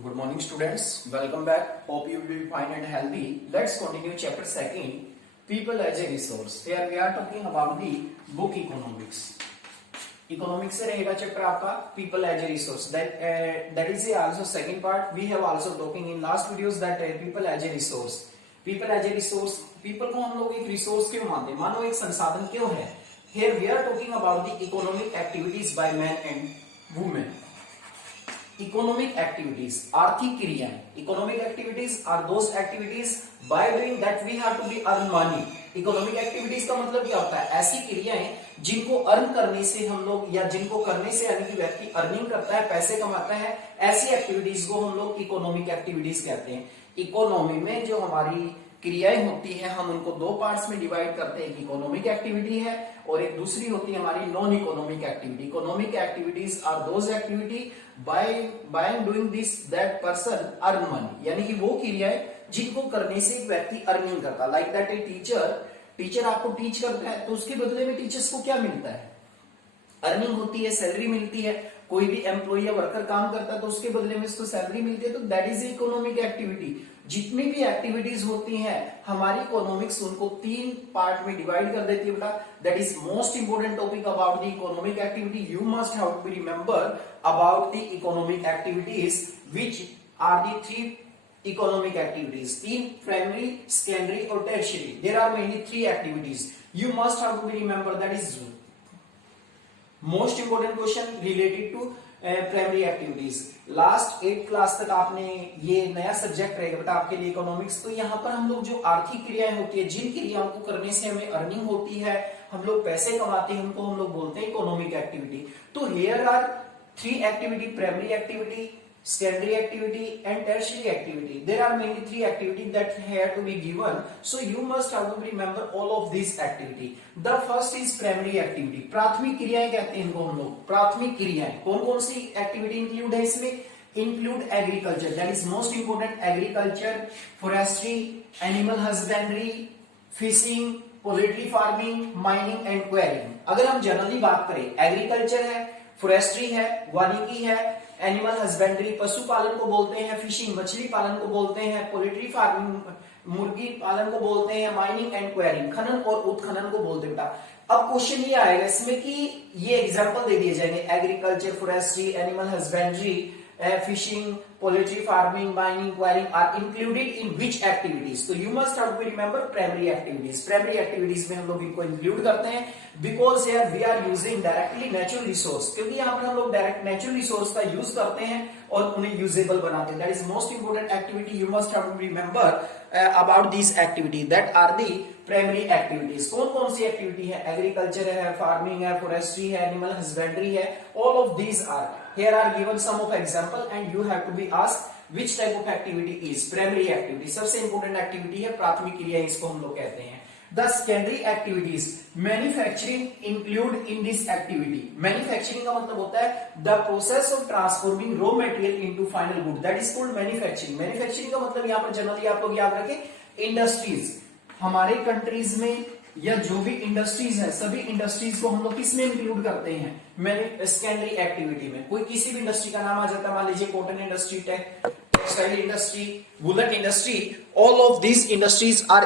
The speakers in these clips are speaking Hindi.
Good morning, students. Welcome back. Hope you will be fine and healthy. Let's continue chapter second, people as a resource. Here we are talking about the book economics. Economics से रहेगा चैप्टर आपका people as a resource. That is also second part. We have also talking in last videos that people as a resource. People as a resource. People को हम लोग एक resource क्यों मानते हैं? मानो एक संसाधन क्यों है? Here we are talking about the economic activities by men and women. Economic activities आर्थिक क्रियाएं. Economic activities are those activities by doing that we have to be earn money. Economic activities का मतलब क्या होता है? ऐसी क्रियाएं जिनको अर्न करने से हम लोग या जिनको करने से यानी कि व्यक्ति अर्निंग करता है, पैसे कमाता है, ऐसी एक्टिविटीज को हम लोग इकोनॉमिक एक्टिविटीज कहते हैं. इकोनॉमी में जो हमारी क्रियाएं होती हैं हम उनको दो पार्ट्स में डिवाइड करते हैं. एक इकोनॉमिक एक्टिविटी है और एक दूसरी होती है हमारी non economic activity. Economic activities are those activity by doing this that person earn money, यानी कि वो क्रियाएं जिनको करने से एक व्यक्ति अर्निंग करता है. लाइक दैट ए टीचर आपको टीच करता है तो उसके बदले में टीचर्स को क्या मिलता है? अर्निंग होती है, सैलरी मिलती है. कोई भी एम्प्लॉय या वर्कर काम करता है तो उसके बदले में उसको सैलरी मिलती है. तो दैट इज इकोनॉमिक एक्टिविटी. जितनी भी एक्टिविटीज होती हैं हमारी इकोनॉमिक्स उनको तीन पार्ट में डिवाइड कर देती है बेटा. That is most important topic about the economic activity. You must have to be remember about the economic activities which are the three economic activities. तीन, प्राइमरी, सेकेंडरी और tertiary. There are mainly three activities. You must have to be remember. That is most important question related to primary activities. Last 8 class तक आपने ये नया सब्जेक्ट रहेगा बेटा आपके लिए इकोनॉमिक्स. तो यहाँ पर हम लोग जो आर्थिक क्रियाएं होती है, जिन क्रियाओं को करने से हमें अर्निंग होती है, हम लोग पैसे कमाते हैं, उनको हम लोग बोलते हैं इकोनॉमिक एक्टिविटी. तो here are three activity: primary activity, secondary activity and tertiary activity. There are mainly three activities that have to be given, so you must have to remember all of these activity. The first is primary activity. प्राथमिक क्रियाएं कहते हैं इनको हम लोग. प्राथमिक क्रियाएं कौन कौन सी एक्टिविटी इंक्लूड है इसमें? Include agriculture, that is most important. Agriculture, forestry, animal husbandry, fishing, poultry farming, mining and quarrying. अगर हम जनरली बात करें, एग्रीकल्चर है, फॉरेस्ट्री है, वानिकी है, एनिमल हस्बेंड्री पशुपालन को बोलते हैं, फिशिंग मछली पालन को बोलते हैं, पोल्ट्री फार्मिंग मुर्गी पालन को बोलते हैं, माइनिंग एंड क्वेरिंग खनन और उत्खनन को बोलते हैं बेटा. अब क्वेश्चन ये आएगा इसमें कि ये एग्जांपल दे दिए जाएंगे: agriculture, forestry, animal husbandry, fishing, poultry farming, mining, quarrying are included in which activities. तो you must have to remember primary activities. Primary activities में हम लोग इनको इंक्लूड करते हैं because here we are using directly natural resource, क्योंकि यहाँ पर हम लोग डायरेक्ट नेचुरल रिसोर्स का यूज करते हैं और उन्हें यूजेबल बनाते हैं. That is most important activity. You must have to remember about this activity that are the primary activities. कौन कौन सी एक्टिविटी है? एग्रीकल्चर है, फार्मिंग है, फॉरेस्ट्री है, एनिमल हस्बेंड्री है. All of these are here are given some of example and you have to be asked which type of activity is primary activity. सबसे इंपोर्टेंट एक्टिविटी है प्राथमिक क्रिया, इसको हम लोग कहते हैं. The secondary activities, manufacturing include in this activity. Manufacturing का मतलब होता है the process of transforming raw material into final good. That is called manufacturing. Manufacturing का मतलब यहाँ पर जनरली आप लोग याद रखें इंडस्ट्रीज. हमारे कंट्रीज में या जो भी इंडस्ट्रीज है सभी इंडस्ट्रीज को हम लोग किस में इंक्लूड करते हैं? सेकेंडरी एक्टिविटी में. कोई किसी भी इंडस्ट्री का नाम आ जाता है, मान लीजिए cotton industry, textile industry, woollen industry. All of these industries are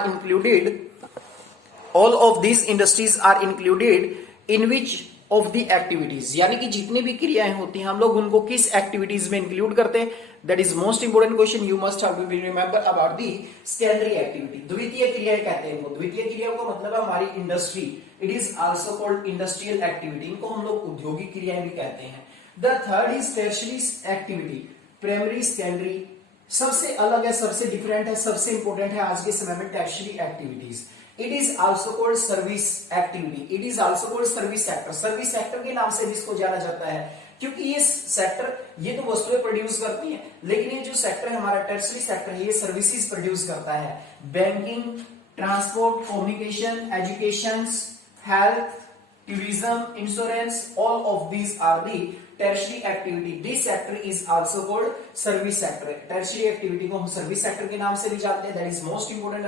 included in which of the activities. यानी कि जितनी भी क्रियाएं होती हैं हम लोग उनको किस एक्टिविटीज में इंक्लूड करते हैं? That is most important question. You must have to be remember about the secondary activity. द्वितीय क्रियाएं कहते हैं इनको. द्वितीय क्रियाओं का मतलब है हमारी industry. It is also called industrial activity. इनको हम लोग औद्योगिक क्रियाएं भी कहते हैं. The third is tertiary activity. Primary, secondary सबसे अलग है, सबसे डिफरेंट है, सबसे इंपोर्टेंट है आज के समय में tertiary activities. It is also called service activity. It is also called service sector. Service sector के नाम से भी इसको जाना जाता है क्योंकि ये सेक्टर ये तो वस्तुएं प्रोड्यूस करती हैं, लेकिन ये जो सेक्टर है हमारा टर्शियरी सेक्टर है ये सर्विसेज प्रोड्यूस करता है. Banking, transport, communication, education, health, tourism, insurance, all of these are the tertiary activity. This sector is also called service sector. Tertiary activity को हम सर्विस सेक्टर के नाम से भी जानते हैं. That is most important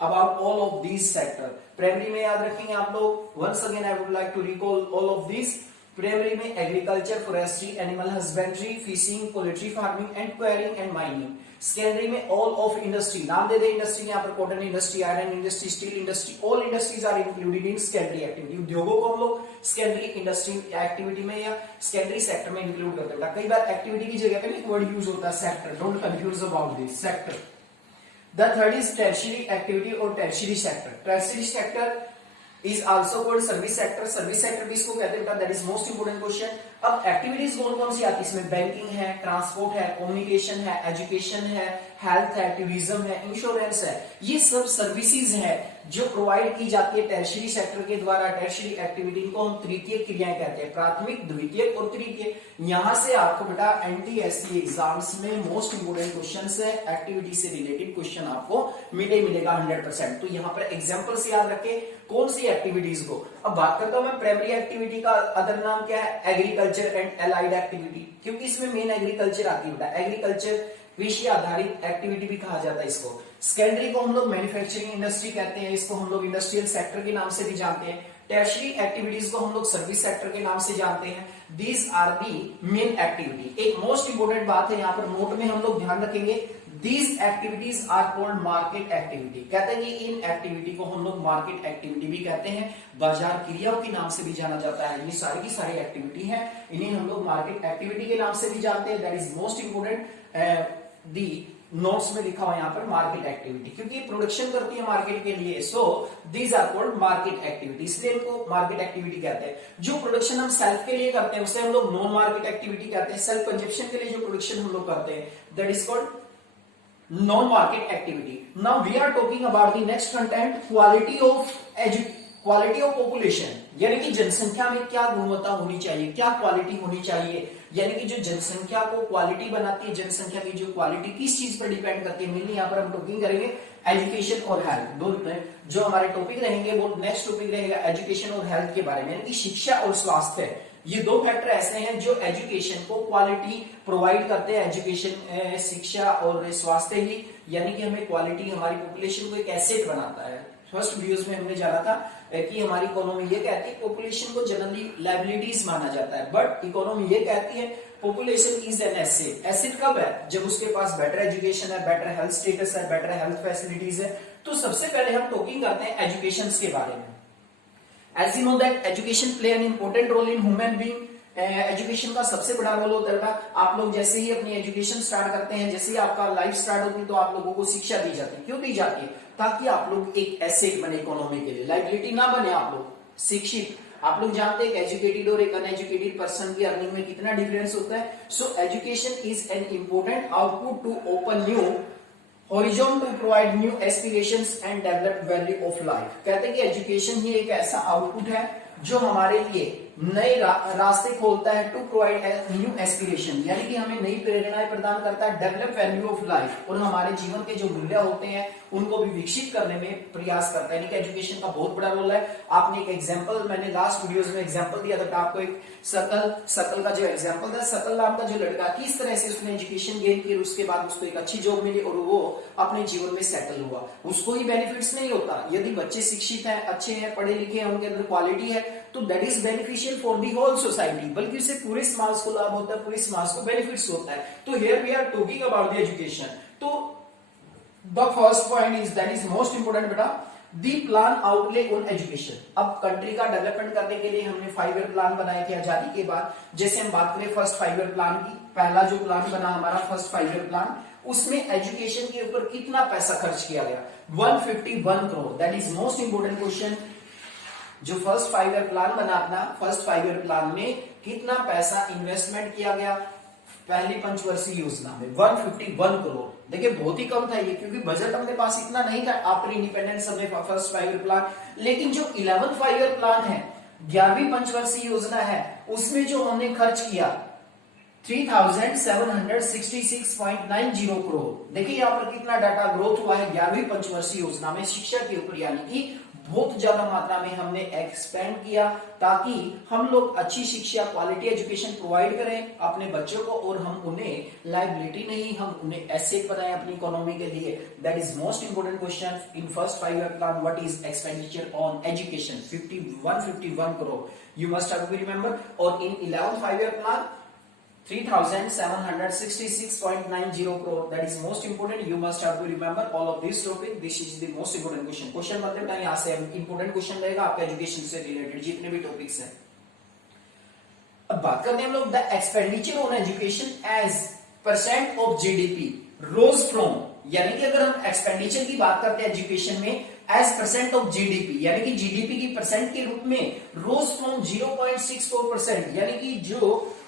about all of these sector. Primary में याद रखेंगे आप लोग. Once again I would like to recall all of these. Primary में agriculture, forestry, animal husbandry, fishing, poultry farming and quarrying and mining. Secondary में ऑल ऑफ इंडस्ट्री, नाम दे दे इंडस्ट्री, यहाँ पर cotton industry, iron industry, steel industry, all industries are included in secondary activity. उद्योगों को हम लोग सेकेंडरी इंडस्ट्री एक्टिविटी में या सेकेंडरी सेक्टर में इंक्लूड करते हैं। कई बार एक्टिविटी की जगह पे एक वर्ड यूज होता है sector, don't confuse about this, sector. The third is tertiary activity और tertiary sector. Tertiary sector is also called service sector. Service sector भी इसको कहते हैं, that is most important question. अब एक्टिविटीज कौन कौन सी आती है इसमें? बैंकिंग है, ट्रांसपोर्ट है, कम्युनिकेशन है, एजुकेशन है, हेल्थ है, टूरिज्म है, इंश्योरेंस है। ये सब सर्विसेज है जो प्रोवाइड की जाती है टर्शियरी सेक्टर के द्वारा। टर्शियरी एक्टिविटी को हम तृतीय क्रियाएं कहते हैं, प्राथमिक, द्वितीयक और तृतीय। यहां से आपको बेटा एनटीएससी एग्जाम्स में मोस्ट इंपोर्टेंट क्वेश्चन है, एक्टिविटी से रिलेटेड क्वेश्चन आपको मिलेगा 100%। तो यहाँ पर एग्जाम्पल से याद रखें कौन सी एक्टिविटीज को। अब बात करता हूं मैं प्राइमरी एक्टिविटी का, अदर नाम क्या है? एग्रीकल्चर एंड एलाइड एक्टिविटी, क्योंकि इसमें मेन एग्रीकल्चर आती है बेटा। एग्रीकल्चर कृषि आधारित एक्टिविटी भी कहा जाता है इसको। सेकेंडरी को हम लोग मैन्युफैक्चरिंग इंडस्ट्री कहते हैं, इसको हम लोग इंडस्ट्रियल सेक्टर के नाम से भी जानते हैं। टर्शियरी एक्टिविटीज को हम लोग सर्विस सेक्टर के नाम से जानते हैं। These are the main activity. एक मोस्ट इंपोर्टेंट बात है यहाँ पर नोट में हम लोग ध्यान रखेंगे, these activities are called market activity. कहते हैं कि इन एक्टिविटी को हम लोग मार्केट एक्टिविटी भी कहते हैं, बाजार क्रियाओं के नाम से भी जाना जाता है। ये सारी की सारी एक्टिविटी है, इन्हें हम लोग मार्केट एक्टिविटी के नाम से भी जानते हैं। That is most important. The notes में लिखा हुआ यहाँ पर मार्केट एक्टिविटी, क्योंकि प्रोडक्शन करती है मार्केट के लिए, so these are called market activity, इसलिए इनको मार्केट एक्टिविटी कहते हैं। जो प्रोडक्शन हम सेल्फ के लिए करते हैं उसे हम लोग नॉन मार्केट एक्टिविटी कहते हैं। सेल्फ कंजप्शन के लिए जो प्रोडक्शन हम लोग करते हैं that is called non market activity. Now we are talking about the next content, quality of population, यानी कि जनसंख्या में क्या गुणवत्ता होनी चाहिए, क्या क्वालिटी होनी चाहिए। यानी कि जो जनसंख्या को क्वालिटी बनाती है, जनसंख्या की जो क्वालिटी किस चीज पर डिपेंड करती है, मेनली यहाँ पर हम टॉकिंग करेंगे एजुकेशन और हेल्थ। दोनों जो हमारे टॉपिक रहेंगे वो नेक्स्ट टॉपिक रहेगा एजुकेशन और हेल्थ के बारे में, यानी कि शिक्षा और स्वास्थ्य। ये दो फैक्टर ऐसे हैं जो एजुकेशन को क्वालिटी प्रोवाइड करते हैं। एजुकेशन, शिक्षा और स्वास्थ्य ही, यानी कि हमें क्वालिटी, हमारी पॉपुलेशन को एक एसेट बनाता है। फर्स्ट वीडियोस में हमने जाना था कि हमारी इकोनॉमी ये कहती है पॉपुलेशन को जनरली लायबिलिटीज माना जाता है, बट इकोनॉमी ये कहती है population is an asset. Asset कब है? जब उसके पास बेटर एजुकेशन है, बेटर हेल्थ स्टेटस है, बेटर हेल्थ फैसिलिटीज है। तो सबसे पहले हम टॉकिंग करते हैं एजुकेशन के बारे में। As you know that education play an important role in human being. Education का सबसे बड़ा रोल होता है। आप लोग जैसे ही अपनी एजुकेशन स्टार्ट करते हैं, जैसे ही आपका लाइफ स्टार्ट होती है, तो आप लोगों को शिक्षा दी जाती है। क्यों दी जाती है? ताकि आप लोग एक एसेट बने इकोनॉमी के लिए, लाइबिलिटी ना बने आप लोग। शिक्षित, आप लोग जानते हैं एजुकेटेड और एक अनएजुकेटेड पर्सन की अर्निंग में कितना डिफरेंस होता है। So education is an important output to open new horizon to provide new aspirations and develop value of life. कहते हैं कि एजुकेशन ही एक ऐसा आउटपुट है जो हमारे लिए नए रास्ते खोलता है, टू प्रोवाइड न्यू एस्पिरेशन, यानी कि हमें नई प्रेरणाएं प्रदान करता है, डेवलप वैल्यू ऑफ लाइफ, और हमारे जीवन के जो मूल्य होते हैं उनको भी विकसित करने में प्रयास करता है। यानी कि एजुकेशन का बहुत बड़ा रोल है। आपने एक एग्जांपल, मैंने लास्ट वीडियोस में एग्जांपल दिया था, आपको एक सकल का जो एग्जांपल था, सकल नाम का जो लड़का, किस तरह से उसने एजुकेशन गेन की, उसके बाद उसको एक अच्छी जॉब मिली और वो अपने जीवन में सेटल हुआ। उसको ही बेनिफिट्स नहीं होता। यदि बच्चे शिक्षित हैं, अच्छे हैं, पढ़े लिखे हैं, उनके अंदर क्वालिटी है, तो that is beneficial for the whole society, बल्कि उससे पूरे समाज को लाभ होता है, पूरे समाज को बेनिफिट्स होता है। तो here we are talking about the education. तो the first point is, that is most important बेटा, the plan outlay on education. अब कंट्री का डेवलपमेंट करने के लिए हमने 5 ईयर प्लान बनाए थे आजादी के बाद। जैसे हम बात करें फर्स्ट 5 ईयर प्लान की, पहला जो प्लान बना हमारा फर्स्ट 5 ईयर प्लान, उसमें एजुकेशन के ऊपर कितना पैसा खर्च किया गया? 151 crore. That is most important question. जो फर्स्ट 5 ईयर प्लान बना अपना, फर्स्ट 5 ईयर प्लान में कितना पैसा इन्वेस्टमेंट किया गया पहली पंचवर्षीय योजना में? 151 करोड़। देखिए बहुत ही कम था ये, क्योंकि बजट अपने पास इतना नहीं था आफ्टर इंडिपेंडेंस हमने फर्स्ट 5 ईयर प्लान। लेकिन जो 11th 5 ईयर प्लान है, 11वीं पंचवर्षीय योजना है, उसमें जो हमने खर्च किया 3766.90 करोड़। देखिए यहाँ पर कितना डाटा ग्रोथ हुआ है 11वीं पंचवर्षीय योजना में शिक्षा के ऊपर, यानी कि बहुत ज्यादा मात्रा में हमने एक्सपेंड किया ताकि हम लोग अच्छी शिक्षा, क्वालिटी एजुकेशन प्रोवाइड करें अपने बच्चों को, और हम उन्हें लाइबिलिटी नहीं, हम उन्हें एसेट बनाएं अपनी इकोनॉमी के लिए। That is most important question in first 5 year plan. What is expenditure on education? 51 crore, you must have to remember. और in 11th 5 year plan 3766.90 crore. That is most important. You must have to remember all of this topic. This is the most important question. Question बनते हैं यहाँ से इंपोर्टेंट क्वेश्चन रहेगा आपका एजुकेशन से रिलेटेड जितने भी टॉपिक्स हैं। अब बात करते हैं हम लोग the expenditure on education as percent of GDP rose from, यानी कि अगर हम एक्सपेंडिचर की बात करते हैं एजुकेशन में एज परसेंट ऑफ जीडीपी, यानी कि जीडीपी की परसेंट के रूप में रोज फ्रॉम 0.64%, यानी कि जो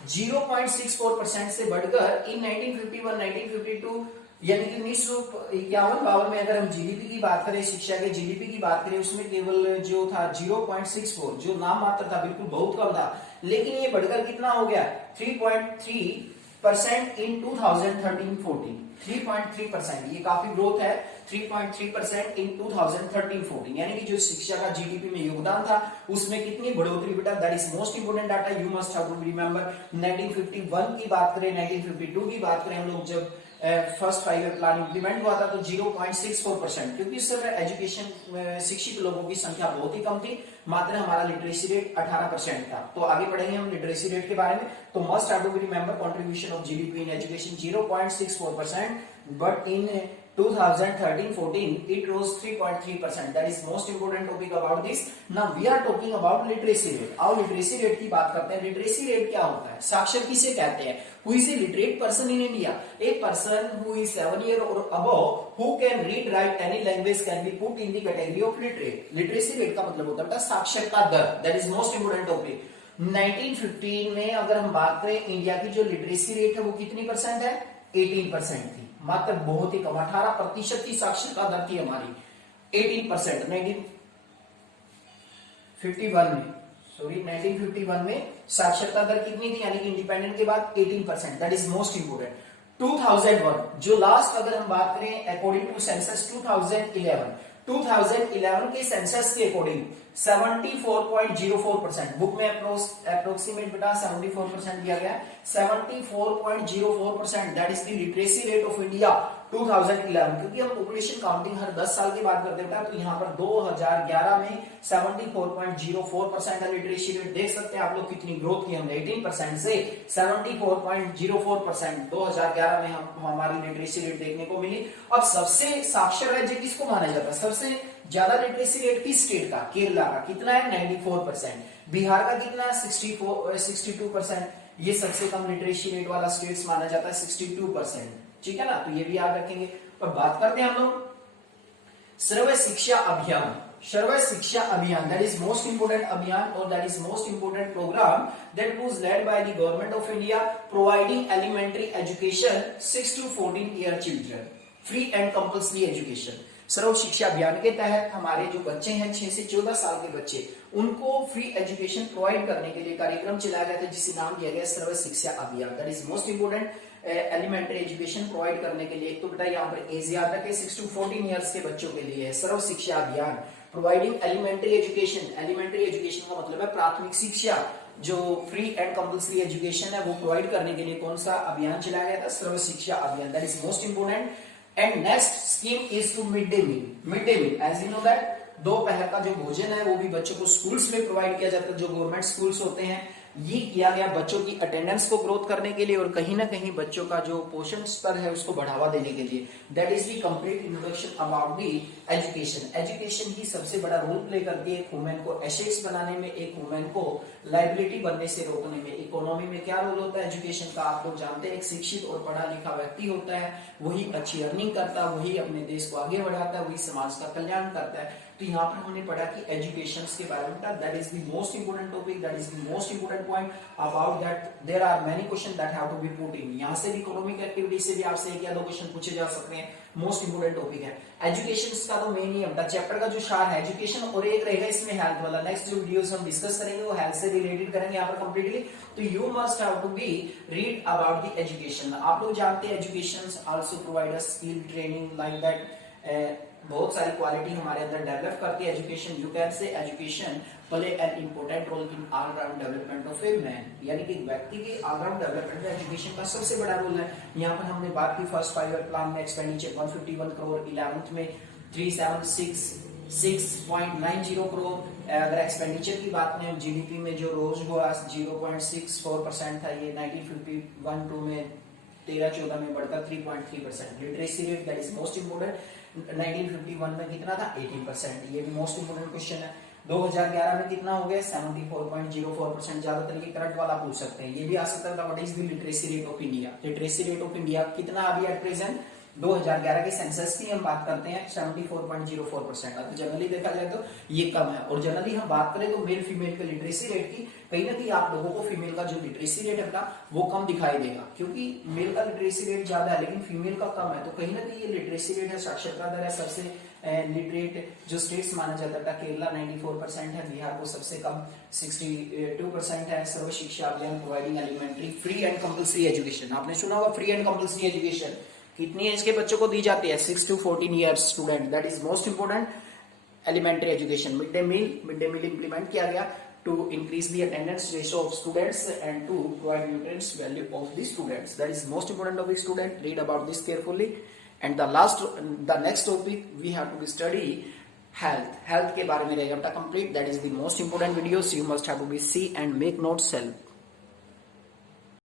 0.64% से बढ़कर इन 1951, 1952 यानी कि 1951-52 में अगर हम जीडीपी की बात करें, शिक्षा के जीडीपी की बात करें, उसमें केवल जो था 0.64, जो नाम मात्र था, बिल्कुल बहुत कम था, लेकिन ये बढ़कर कितना हो गया 3.3% इन 2013-14, 3.3%, ये काफी ग्रोथ है। 3.3% इन 2013-14, यानी कि जो शिक्षा का जीडीपी में योगदान था उसमें कितनी बढ़ोतरी बेटा? That is most important data, you must have to remember. 1951 की बात करें, 1952 की बात करें, हम लोग जब फर्स्ट 5 ईयर प्लान इंप्लीमेंट हुआ था तो 0.64%, क्योंकि उस समय एजुकेशन शिक्षित लोगों की संख्या बहुत ही कम थी, मात्र हमारा लिटरेसी रेट 18% था। तो आगे बढ़ेंगे हम लिटरेसी रेट के बारे में। तो must have to remember contribution of GDP in education 0.64%, but in 2013-14 it rose 3.3%. That is most important topic about this. Now we are talking about literacy rate. आओ लिटरेसी रेट की बात करते हैं। लिटरेसी रेट क्या होता है? साक्षर किसे कहते हैं? Who is a literate person in India? A person who is 7 years or above who can read, write any language can be put in the category of literate. Literacy rate का मतलब होता है साक्षरता दर। That is most important topic. 1915 में अगर हम बात करें, इंडिया की जो लिटरेसी रेट है वो कितनी परसेंट है? 18% थी, मात्र बहुत ही कम 18% की साक्षरता दर थी हमारी। 18% 1951 में साक्षरता दर कितनी थी, यानी कि इंडिपेंडेंट के बाद 18%। That is most important. 2001 जो लास्ट अगर हम बात करें अकॉर्डिंग टू सेंसस 2011 के सेंसस के अकॉर्डिंग 74.04%, बुक में अप्रोक्सीमेट बेटा 74% दिया गया है, 74.04%, that is the literacy rate of India 2011, क्योंकि हम पॉपुलेशन काउंटिंग हर 10 साल की बात करते हैं, तो यहाँ पर 2011 में 74.04% का लिटरेसी रेट। देख सकते हैं आप लोग कितनी ग्रोथ की हमने, 18% से 74.04% 2011 में हमारी लिटरेसी रेट देखने को मिली। अब सबसे साक्षर राज्य किसको माना जाता है? सबसे ज्यादा लिटरेसी रेट किस स्टेट का? केरला का। कितना है? 94%। बिहार का कितना है? 62%। ये सबसे कम लिटरेसी रेट वाला स्टेट्स माना जाता है, 62%। ठीक है ना, तो ये भी याद रखेंगे। और बात करते हैं हम लोग सर्व शिक्षा अभियान। सर्व Shiksha Abhiyan that is most important अभियान, और that is most important programme that was led by the government of India providing elementary education 6 to 14 year children free and compulsory education. Sarva Shiksha Abhiyan के तहत हमारे जो बच्चे हैं 6 से 14 साल के बच्चे, उनको फ्री एजुकेशन प्रोवाइड करने के लिए कार्यक्रम चलाया गया था, जिसे नाम दिया गया Sarva Shiksha Abhiyan. That is most important elementary education provide करने के लिए। तो बेटा यहाँ पर एज याद रखें, 6 to 14 ईयर्स के बच्चों के लिए Sarva Shiksha Abhiyan providing elementary education. Elementary education का मतलब है प्राथमिक शिक्षा, जो फ्री एंड कंपल्सरी एजुकेशन है वो प्रोवाइड करने के लिए कौन सा अभियान चलाया गया था? Sarva Shiksha Abhiyan. That is most important. And next scheme is to mid day meal. Mid day meal as you know that दोपहर का जो भोजन है वो भी बच्चों को स्कूल्स में प्रोवाइड किया जाता है, जो गवर्नमेंट स्कूल्स होते हैं। ये किया गया बच्चों की अटेंडेंस को ग्रोथ करने के लिए और कहीं ना कहीं बच्चों का जो पोषण स्तर है उसको बढ़ावा देने के लिए। That is the complete introduction about the education. Education ही सबसे बड़ा रोल प्ले करती है एक वुमेन को एसेट्स बनाने में, एक वुमेन को लाइबिलिटी बनने से रोकने में। इकोनॉमी में क्या रोल होता है एजुकेशन का? आप लोग जानते हैं, एक शिक्षित और पढ़ा लिखा व्यक्ति होता है, वही अच्छी अर्निंग करता है, वही अपने देश को आगे बढ़ाता है, वही समाज का कल्याण करता है। तो यहाँ पर हमने पढ़ा कि एजुकेशन के बारे में, that is the most important topic, that is the most important point about that there are many question that have to be put in. यहाँ से भी इकोनॉमिक एक्टिविटी से भी आपसे एक या दो क्वेश्चन पूछे जा सकते हैं, मोस्ट इंपोर्टेंट टॉपिक है। एजुकेशन का तो मेन ही है, चैप्टर का जो सार है एजुकेशन, और एक रहेगा इसमें हेल्थ वाला। नेक्स्ट जो वीडियोस हम डिस्कस करेंगे वो हेल्थ से रिलेटेड करेंगे यहाँ पर कंप्लीटली। तो you must have to be read about the education. आप लोग जानते हैं education also provide a skill training like that बहुत सारी क्वालिटी हमारे अंदर डेवलप करती है education. You can say education play an important role in all round development of a man, यानी कि व्यक्ति के ऑल राउंड डेवलपमेंट में एजुकेशन का सबसे बड़ा रोल है। यहाँ पर हमने बात की फर्स्ट 5 ईयर प्लान में एक्सपेंडिचर 151 करोड़, 11th में 376.90 करोड़। अगर एक्सपेंडिचर की बात करें, जीडीपी में जो रोज हुआ 0.64% था, ये 1951-2 में 13-14 में बढ़कर 3.3%। Literacy rate that is most important, 1951 में कितना था 18%, ये भी मोस्ट इंपोर्टेंट क्वेश्चन है। 2011 में कितना हो गया 74.04%, ज्यादातर ये करंट वाला पूछ सकते हैं, ये भी आ सकता है। What is the literacy rate of India, literacy rate of India कितना अभी एट प्रेजेंट 2011 के सेंसस की हम बात करते हैं 74.04%। अब जनरली देखा जाए तो ये कम है, और जनरली हम बात करें तो मेल फीमेल के लिटरेसी रेट की, कहीं ना कहीं आप लोगों को फीमेल का जो लिटरेसी रेट है ना वो कम दिखाई देगा, क्योंकि मेल का लिटरेसी रेट ज्यादा है लेकिन फीमेल का कम है। तो कहीं ना कहीं ये लिटरेसी रेट है, साक्षरता दर है, सबसे लिटरेट जो स्टेट्स माना जाता था केरला 94% है, बिहार को सबसे कम 62% है। Sarva Shiksha Abhiyan providing elementary free and compulsory education, आपने सुना होगा फ्री एंड कंपल्सरी एजुकेशन कितनी एज के बच्चों को दी जाती है 6 to 14 years student, that is most important. Elementary education, mid day meal implement किया गया to increase the attendance ratio of students and to provide nutrients value of the students, that is most important of the student. Read about this carefully. And the next topic we have to study health के बारे में रहेगा बेटा complete, that is the most important videos, you must have to be see and make notes self.